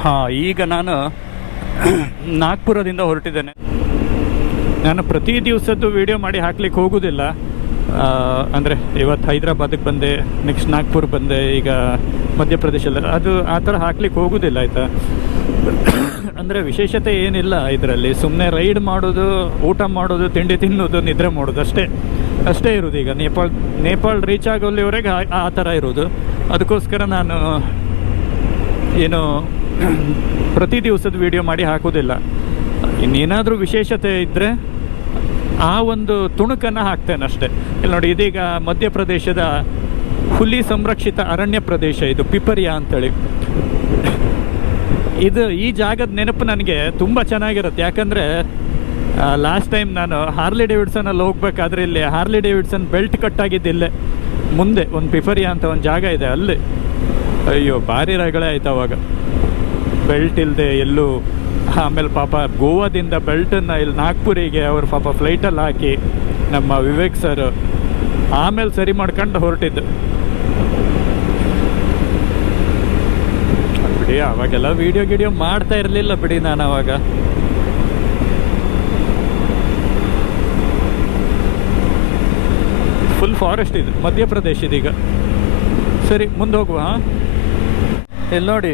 ಹಾಂ, ಈಗ ನಾನು ನಾಗ್ಪುರದಿಂದ ಹೊರಟಿದ್ದೇನೆ. ನಾನು ಪ್ರತಿ ದಿವಸದ್ದು ವಿಡಿಯೋ ಮಾಡಿ ಹಾಕ್ಲಿಕ್ಕೆ ಹೋಗೋದಿಲ್ಲ. ಅಂದರೆ ಇವತ್ತು ಹೈದರಾಬಾದಿಗೆ ಬಂದೆ ನೆಕ್ಸ್ಟ್ ನಾಗ್ಪುರ್ ಬಂದೆ, ಈಗ ಮಧ್ಯಪ್ರದೇಶದಲ್ಲಿ. ಅದು ಆ ಥರ ಹಾಕ್ಲಿಕ್ಕೆ ಹೋಗೋದಿಲ್ಲ ಆಯಿತಾ? ಅಂದರೆ ವಿಶೇಷತೆ ಏನಿಲ್ಲ ಇದರಲ್ಲಿ. ಸುಮ್ಮನೆ ರೈಡ್ ಮಾಡೋದು, ಊಟ ಮಾಡೋದು, ತಿಂಡಿ ತಿನ್ನೋದು ನಿದ್ರೆ ಮಾಡೋದು ಅಷ್ಟೇ. ಅಷ್ಟೇ ಇರೋದು ಈಗ. ನೇಪಾಳ್ ನೇಪಾಳ್ ರೀಚ್ ಆಗೋಲ್ಲಿವರೆಗೆ ಆ- ಆ ಥರ ಇರೋದು ಅದಕ್ಕೋಸ್ಕರ ನಾನು ಏನು ಪ್ರತಿ ದಿವಸದ ವಿಡಿಯೋ ಮಾಡಿ ಹಾಕೋದಿಲ್ಲ ಇನ್ನೇನಾದರೂ ವಿಶೇಷತೆ ಇದ್ದರೆ ಆ ಒಂದು ತುಣುಕನ್ನು ಹಾಕ್ತೇನೆ ಅಷ್ಟೇ. ಇಲ್ಲಿ ನೋಡಿ, ಇದೀಗ ಮಧ್ಯಪ್ರದೇಶದ ಹುಲಿ ಸಂರಕ್ಷಿತ ಅರಣ್ಯ ಪ್ರದೇಶ ಇದು ಪಿಪರಿಯಾ ಅಂತೇಳಿ. ಇದು ಈ ಜಾಗದ ನೆನಪು ನನಗೆ ತುಂಬ ಚೆನ್ನಾಗಿರುತ್ತೆ. ಯಾಕಂದರೆ ಲಾಸ್ಟ್ ಟೈಮ್ ನಾನು ಹಾರ್ಲಿ ಡೇವಿಡ್ಸನಲ್ಲಿ ಹೋಗ್ಬೇಕಾದ್ರೆ ಇಲ್ಲಿ ಹಾರ್ಲಿ ಡೇವಿಡ್ಸನ್ ಬೆಲ್ಟ್ ಕಟ್ಟಾಗಿದ್ದಿಲ್ಲೇ ಮುಂದೆ, ಒಂದು ಪಿಫರಿಯಾ ಅಂತ ಒಂದು ಜಾಗ ಇದೆ ಅಲ್ಲಿ. ಅಯ್ಯೋ, ಭಾರಿ ರಗಳೇ ಆಯ್ತು ಅವಾಗ. ಬೆಲ್ಟ್ ಇಲ್ಲದೆ ಎಲ್ಲೂ, ಆಮೇಲೆ ಪಾಪ ಗೋವಾದಿಂದ ಬೆಲ್ಟನ್ನು ಇಲ್ಲಿ ನಾಗ್ಪುರಿಗೆ ಅವರು ಪಾಪ ಫ್ಲೈಟಲ್ಲಿ ಹಾಕಿ ನಮ್ಮ ವಿವೇಕ್ ಸರ್ ಆಮೇಲೆ ಸರಿ ಮಾಡ್ಕೊಂಡು ಹೊರಟಿದ್ದು. ಬಿಡಿ ಅವಾಗೆಲ್ಲ ವಿಡಿಯೋ ಗಿಡಿಯೋ ಮಾಡ್ತಾ ಇರಲಿಲ್ಲ ಬಿಡಿ ನಾನು ಅವಾಗ. ಫುಲ್ ಫಾರೆಸ್ಟ್ ಇದು, ಮಧ್ಯಪ್ರದೇಶ ಇದೀಗ. ಸರಿ, ಮುಂದೆ ಹೋಗುವ ಇಲ್ಲಿ ನೋಡಿ.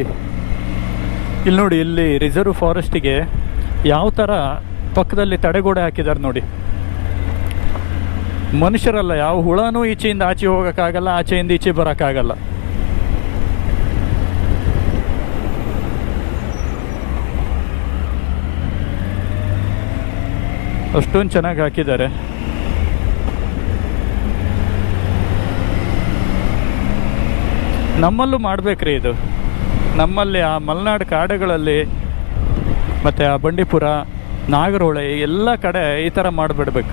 ಇಲ್ಲಿ ನೋಡಿ, ಇಲ್ಲಿ ರಿಸರ್ವ್ ಫಾರೆಸ್ಟಿಗೆ ಯಾವ ಥರ ಪಕ್ಕದಲ್ಲಿ ತಡೆಗೋಡೆ ಹಾಕಿದ್ದಾರೆ ನೋಡಿ. ಮನುಷ್ಯರಲ್ಲ, ಯಾವ ಹುಳನೂ ಈಚೆಯಿಂದ ಆಚೆ ಹೋಗೋಕ್ಕಾಗಲ್ಲ, ಆಚೆಯಿಂದ ಈಚೆ ಬರೋಕ್ಕಾಗಲ್ಲ. ಅಷ್ಟೊಂದು ಚೆನ್ನಾಗಿ ಹಾಕಿದ್ದಾರೆ. ನಮ್ಮಲ್ಲೂ ಮಾಡ್ಬೇಕ್ರಿ ಇದು. ನಮ್ಮಲ್ಲಿ ಆ ಮಲೆನಾಡು ಕಾಡುಗಳಲ್ಲಿ ಮತ್ತು ಆ ಬಂಡೀಪುರ, ನಾಗರಹೊಳೆ ಎಲ್ಲ ಕಡೆ ಈ ಥರ ಮಾಡಿಬಿಡ್ಬೇಕು.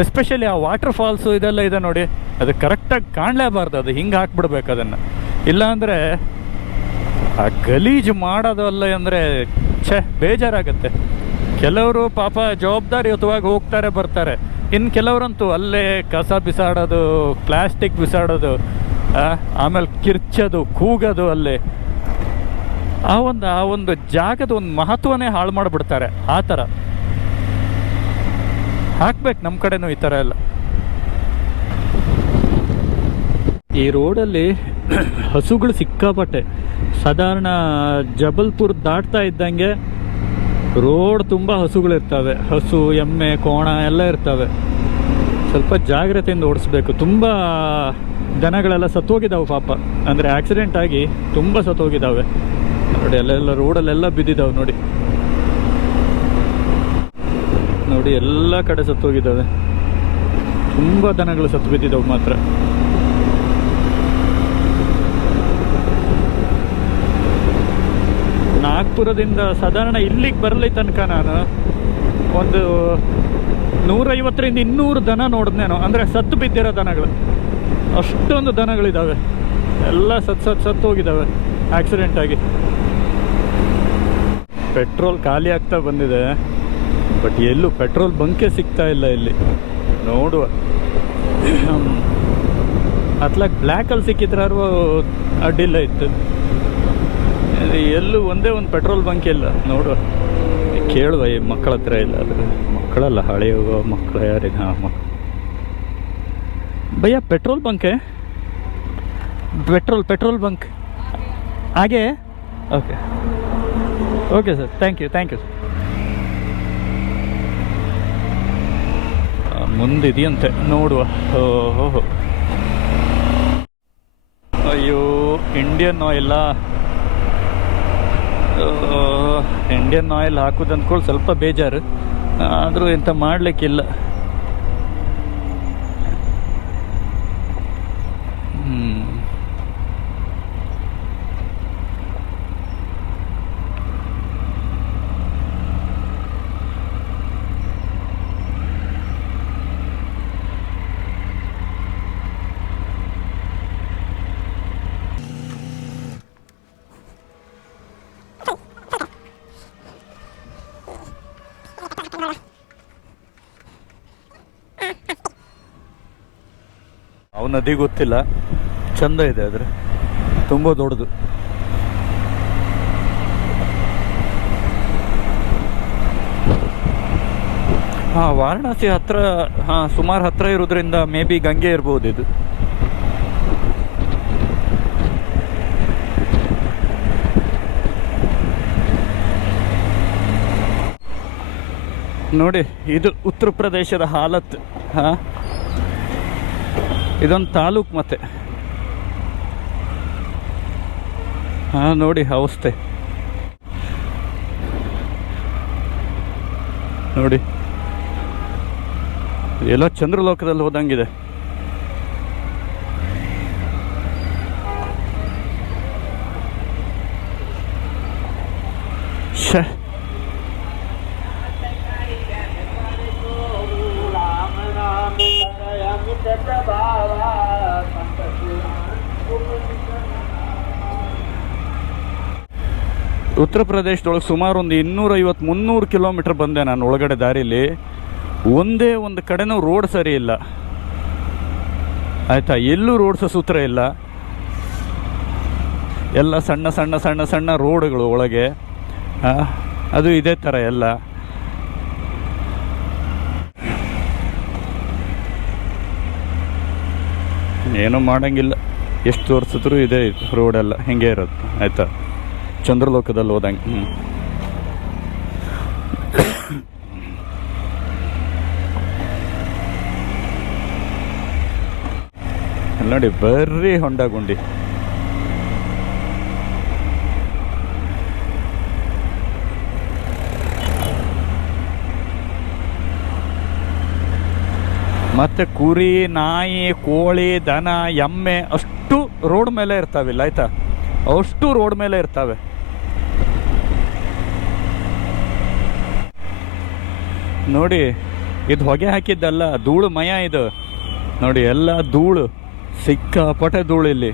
ಎಸ್ಪೆಷಲಿ ಆ ವಾಟರ್ ಫಾಲ್ಸು ಇದೆಲ್ಲ ಇದೆ ನೋಡಿ, ಅದು ಕರೆಕ್ಟಾಗಿ ಕಾಣಲೇಬಾರ್ದು, ಅದು ಹಿಂಗೆ ಹಾಕ್ಬಿಡ್ಬೇಕು ಅದನ್ನು. ಇಲ್ಲಾಂದರೆ ಆ ಗಲೀಜು ಮಾಡೋದಲ್ಲ ಅಂದರೆ ಛೇ, ಬೇಜಾರಾಗುತ್ತೆ. ಕೆಲವರು ಪಾಪ ಜವಾಬ್ದಾರಿಯುತವಾಗಿ ಹೋಗ್ತಾರೆ, ಬರ್ತಾರೆ. ಇನ್ನು ಕೆಲವರಂತೂ ಅಲ್ಲೇ ಕಸ ಬಿಸಾಡೋದು ಪ್ಲಾಸ್ಟಿಕ್ ಬಿಸಾಡೋದು ಆಮೇಲೆ ಕಿರ್ಚೋದು, ಕೂಗೋದು ಅಲ್ಲೇ. ಆ ಒಂದು ಆ ಒಂದು ಜಾಗದ ಒಂದು ಮಹತ್ವನೇ ಹಾಳು ಮಾಡಿಬಿಡ್ತಾರೆ, ಆ ಥರ. ಹಾಕ್ಬೇಕು ನಮ್ಮ ಕಡೆನೂ ಈ ಥರ ಎಲ್ಲ. ಈ ರೋಡಲ್ಲಿ ಹಸುಗಳು ಸಿಕ್ಕಾಪಟ್ಟೆ. ಸಾಧಾರಣ ಜಬಲ್ಪುರ್ ದಾಟ್ತಾ ಇದ್ದಂಗೆ ರೋಡ್ ತುಂಬ ಹಸುಗಳಿರ್ತವೆ. ಹಸು, ಎಮ್ಮೆ, ಕೋಣ ಎಲ್ಲ ಇರ್ತವೆ. ಸ್ವಲ್ಪ ಜಾಗ್ರತೆಯಿಂದ ಓಡಿಸ್ಬೇಕು. ತುಂಬ ದನಗಳೆಲ್ಲ ಸತ್ತೋಗಿದ್ದಾವೆ ಪಾಪ. ಅಂದರೆ ಆಕ್ಸಿಡೆಂಟ್ ಆಗಿ ತುಂಬ ಸತ್ತೋಗಿದ್ದಾವೆ ನೋಡಿ, ಅಲ್ಲೆಲ್ಲ ರೋಡಲ್ಲೆಲ್ಲ ಬಿದ್ದಿದ್ದಾವೆ ನೋಡಿ. ನೋಡಿ, ಎಲ್ಲ ಕಡೆ ಸತ್ತೋಗಿದ್ದಾವೆ. ತುಂಬ ದನಗಳು ಸತ್ತು ಬಿದ್ದಿದ್ದಾವೆ ಮಾತ್ರ. ನಾಗ್ಪುರದಿಂದ ಸಾಧಾರಣ ಇಲ್ಲಿಗೆ ಬರಲಿ ತನಕ ನಾನು ಒಂದು ನೂರೈವತ್ತರಿಂದ ಇನ್ನೂರು ದನ ನೋಡಿದ್ನೇನೋ ಅಂದರೆ ಸತ್ತು ಬಿದ್ದಿರೋ ದನಗಳು. ಅಷ್ಟೊಂದು ದನಗಳಿದ್ದಾವೆ ಎಲ್ಲ ಸತ್ತು ಸತ್ತು ಸತ್ತು ಹೋಗಿದ್ದಾವೆ ಆಕ್ಸಿಡೆಂಟ್ ಆಗಿ. ಪೆಟ್ರೋಲ್ ಖಾಲಿ ಆಗ್ತಾ ಬಂದಿದೆ, ಬಟ್ ಎಲ್ಲೂ ಪೆಟ್ರೋಲ್ ಬಂಕೆ ಸಿಗ್ತಾ ಇಲ್ಲ ಇಲ್ಲಿ. ನೋಡುವ. ಅತ್ಲಾಗ ಬ್ಲ್ಯಾಕಲ್ಲಿ ಸಿಕ್ಕಿದ್ರಾರು ಅಡ್ಡಿಲ್ಲ ಇತ್ತು. ಎಲ್ಲೂ ಒಂದೇ ಒಂದು ಪೆಟ್ರೋಲ್ ಬಂಕ್ ಇಲ್ಲ. ನೋಡುವ. ಕೇಳುವ, ಈ ಮಕ್ಕಳ ಹತ್ರ ಇಲ್ಲ ಅದು. ಮಕ್ಕಳಲ್ಲ ಹಳೆಯ ಮಕ್ಕಳು ಯಾರಿಗ ಹಾಂ ಮಕ್ ಭಯ್ಯ, ಪೆಟ್ರೋಲ್ ಬಂಕೆ? Petrol petrol bunk. ಹಾಗೆ? Okay. Okay sir thank you thank you ಮುಂದಿದೆಯಂತೆ ನೋಡುವ. ಅಯ್ಯೋ ಇಂಡಿಯನ್ ಆಯಿಲ್ ಇಂಡಿಯನ್ ಆಯಿಲ್ ಹಾಕೋದು ಅಂದ್ಕೊಂಡು ಸ್ವಲ್ಪ ಬೇಜಾರು. ಆದರೂ ಎಂತ ಮಾಡಲಿಕ್ಕಿಲ್ಲ. ಅವ ನದಿ ಗೊತ್ತಿಲ್ಲ. ಚಂದ ಇದೆ ಆದರೆ. ತುಂಬ ದೊಡ್ಡದು. ಹಾಂ, ವಾರಣಾಸಿ ಹತ್ರ, ಹಾಂ, ಸುಮಾರು ಹತ್ರ ಇರೋದ್ರಿಂದ ಮೇ ಬಿ ಗಂಗೆ ಇರ್ಬೋದು ಇದು. ನೋಡಿ, ಇದು ಉತ್ತರ ಪ್ರದೇಶದ ಹಾಲತ್, ಹಾಂ. ಇದೊಂದು ತಾಲೂಕು ಮತ್ತೆ. ಹಾಂ ನೋಡಿ ಅವಸ್ಥೆ. ನೋಡಿ. ಎಲ್ಲೋ ಚಂದ್ರಲೋಕದಲ್ಲಿ ಹೋದಂಗಿದೆ. ಉತ್ತರ ಪ್ರದೇಶದೊಳಗೆ ಸುಮಾರು ಒಂದು ಇನ್ನೂರೈವತ್ತು ಮುನ್ನೂರು ಕಿಲೋಮೀಟ್ರ್ ಬಂದೆ ನಾನು ಒಳಗಡೆ ದಾರಿಲಿ. ಒಂದೇ ಒಂದು ಕಡೆನೂ ರೋಡ್ ಸರಿ ಇಲ್ಲ. ಆಯಿತಾ? ಎಲ್ಲೂ ರೋಡ್ ಸೂತ್ರ ಇಲ್ಲ. ಎಲ್ಲ ಸಣ್ಣ ಸಣ್ಣ ಸಣ್ಣ ಸಣ್ಣ ರೋಡ್ಗಳು ಒಳಗೆ. ಅದು ಇದೇ ಥರ ಎಲ್ಲ. ಏನೂ ಮಾಡೋಂಗಿಲ್ಲ. ಎಷ್ಟು ತೋರಿಸಿದ್ರು ಇದೇ ರೋಡೆಲ್ಲ ಹಿಂಗೆ ಇರುತ್ತೆ. ಆಯಿತಾ? ಚಂದ್ರಲೋಕದಲ್ಲಿ ಹೋದಂಗೆ. ಹ್ಞೂ ನೋಡಿ ಬರ್ರಿ ಹೊಂಡ ಗುಂಡಿ. ಮತ್ತೆ ಕುರಿ ನಾಯಿ ಕೋಳಿ ದನ ಎಮ್ಮೆ ಅಷ್ಟು ರೋಡ್ ಮೇಲೆ ಇರ್ತಾವಿಲ್ಲ ಆಯ್ತಾ? ಅಷ್ಟು ರೋಡ್ ಮೇಲೆ ಇರ್ತಾವೆ. ನೋಡಿ ಇದು ಹೊಗೆ ಹಾಕಿದ್ದಲ್ಲ ಧೂಳು ಮಯ ಇದು. ನೋಡಿ ಎಲ್ಲ ಧೂಳು ಸಿಕ್ಕಾಪಟ್ಟೆ ಧೂಳು ಇಲ್ಲಿ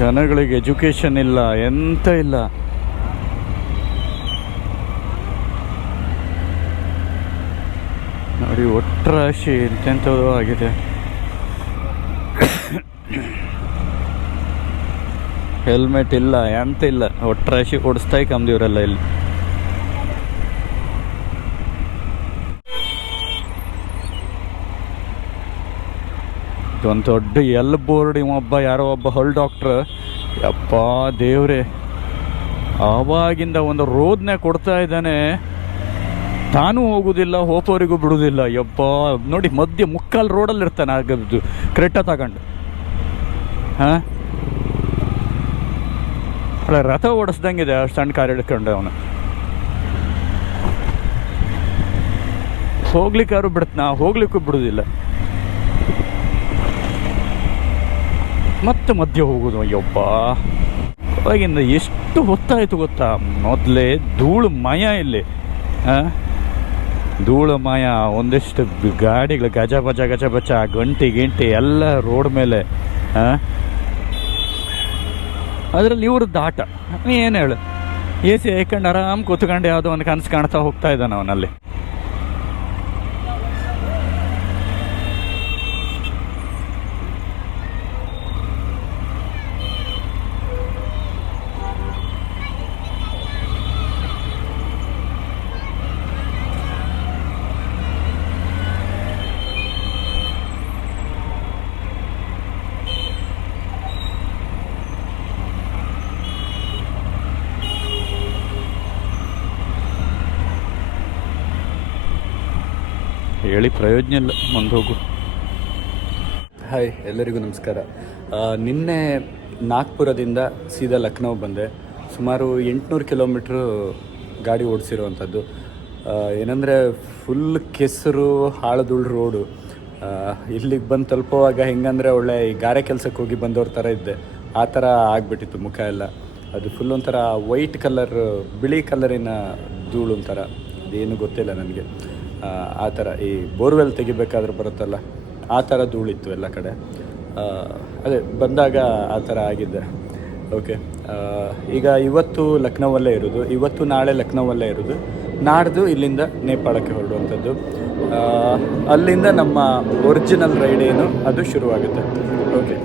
ಜನಗಳಿಗೆ ಎಜುಕೇಶನ್ ಇಲ್ಲ, ಎಂತ ಇಲ್ಲ. ನೋಡಿ ಒಟ್ಟರಾಶಿ ಎಂತೆಂಥದ್ದು ಆಗಿದೆ. ಹೆಲ್ಮೆಟ್ ಇಲ್ಲ, ಎಂತ ಇಲ್ಲ. ಒಟ್ಟರಾಶಿ ಓಡಿಸ್ತಾ ಕಮ್ದಿವ್ರೆಲ್ಲ ಇಲ್ಲಿ. ಇದೊಂದು ದೊಡ್ಡ ಎಲ್ ಬೋರ್ಡ್ ಒಬ್ಬ, ಯಾರೋ ಒಬ್ಬ ಹೊಲ್ ಡಾಕ್ಟ್ರ್ ಯಪ್ಪ ದೇವ್ರೆ, ಆವಾಗಿಂದ ಒಂದು ರೋದ್ನೆ ಕೊಡ್ತಾ ಇದ್ದಾನೆ. ತಾನೂ ಹೋಗುದಿಲ್ಲ ಹೋಪೋರಿಗೂ ಬಿಡುವುದಿಲ್ಲ ಯಪ್ಪ, ನೋಡಿ ಮಧ್ಯೆ ಮುಕ್ಕಾಲು ರೋಡಲ್ಲಿ ಇರ್ತಾನೆ ಆಗದ್ದು, ಕ್ರೆಟ್ಟ ತಗೊಂಡು. ಹಾಂ? ಅಲ್ಲ, ರಥ ಓಡಿಸ್ದಂಗಿದೆ, ಅಷ್ಟು ಸಣ್ಣ ಕಾರ್ ಹಿಡ್ಕೊಂಡು ಅವನು. ಹೋಗ್ಲಿಕ್ಕಾರು ಬಿಡ್ತಾನ ಹೋಗ್ಲಿಕ್ಕೂ ಬಿಡುವುದಿಲ್ಲ ಮತ್ತೆ ಮಧ್ಯೆ ಹೋಗೋದು, ಅಯ್ಯೊಬ್ಬ. ಅವಾಗಿಂದ ಎಷ್ಟು ಹೊತ್ತಾಯಿತು ಗೊತ್ತಾ? ಮೊದಲೇ ಧೂಳು ಮಯ ಇಲ್ಲಿ? ಧೂಳು ಮಯ, ಒಂದಿಷ್ಟು ಗಾಡಿಗಳು ಗಜ ಬಜ ಗಜ ಬಜ, ಗಂಟೆ ಗಿಂಟೆ ಎಲ್ಲ ರೋಡ್ ಮೇಲೆ ಅದರಲ್ಲಿ ಇವ್ರ ದಾಟ ಏನು ಹೇಳು? ಎ ಸಿ ಹಾಕೊಂಡು ಆರಾಮ್ ಕೂತ್ಕೊಂಡು, ಯಾವುದೋ ಒಂದು ಕನಸು ಕಾಣ್ತಾ ಹೋಗ್ತಾ ಇದ್ದಾನೆ ಅವನಲ್ಲಿ. ಹೇಳಿ ಪ್ರಯೋಜನ ಇಲ್ಲ ಮುಂದೆ ಹೋಗು ಹಾಯ್ ಎಲ್ಲರಿಗೂ ನಮಸ್ಕಾರ. ನಿನ್ನೆ ನಾಗ್ಪುರದಿಂದ ಸೀದಾ ಲಕ್ನೋ ಬಂದೆ. ಸುಮಾರು ಎಂಟುನೂರು ಕಿಲೋಮೀಟ್ರ್ ಗಾಡಿ ಓಡಿಸಿರುವಂಥದ್ದು. ಏನಂದರೆ ಫುಲ್ ಕೆಸರು ಹಾಳದುಳ್ ರೋಡು ಇಲ್ಲಿಗೆ ಬಂದು ತಲುಪುವಾಗ ಹೆಂಗಂದರೆ ಒಳ್ಳೆ ಈ ಗಾರೆ ಕೆಲಸಕ್ಕೆ ಹೋಗಿ ಬಂದವ್ರ ಥರ ಇದ್ದೆ. ಆ ಥರ ಆಗಿಬಿಟ್ಟಿತ್ತು ಮುಖ ಎಲ್ಲ. ಅದು ಫುಲ್ ಒಂಥರ ವೈಟ್ ಕಲರ್ ಬಿಳಿ ಕಲರಿನ ಧೂಳು ಒಂಥರ. ಅದೇನು ಗೊತ್ತಿಲ್ಲ ನನಗೆ. ಆ, ಥರ ಈ ಬೋರ್ವೆಲ್ ತೆಗಿಬೇಕಾದ್ರೆ ಬರುತ್ತಲ್ಲ ಆ ಥರ ಧೂಳಿತ್ತು ಎಲ್ಲ ಕಡೆ. ಅದೇ ಬಂದಾಗ ಆ ಥರ ಆಗಿದ್ದೆ ಓಕೆ ಈಗ ಇವತ್ತು ಲಕ್ನೋವಲ್ಲೇ ಇರೋದು ಇವತ್ತು ನಾಳೆ ಲಕ್ನೋವಲ್ಲೇ ಇರೋದು. ನಾಡ್ದು ಇಲ್ಲಿಂದ ನೇಪಾಳಕ್ಕೆ ಹೊರಡುವಂಥದ್ದು. ಅಲ್ಲಿಂದ ನಮ್ಮ ಒರಿಜಿನಲ್ ರೈಡ್ ಏನು ಅದು ಶುರುವಾಗುತ್ತೆ. ಓಕೆ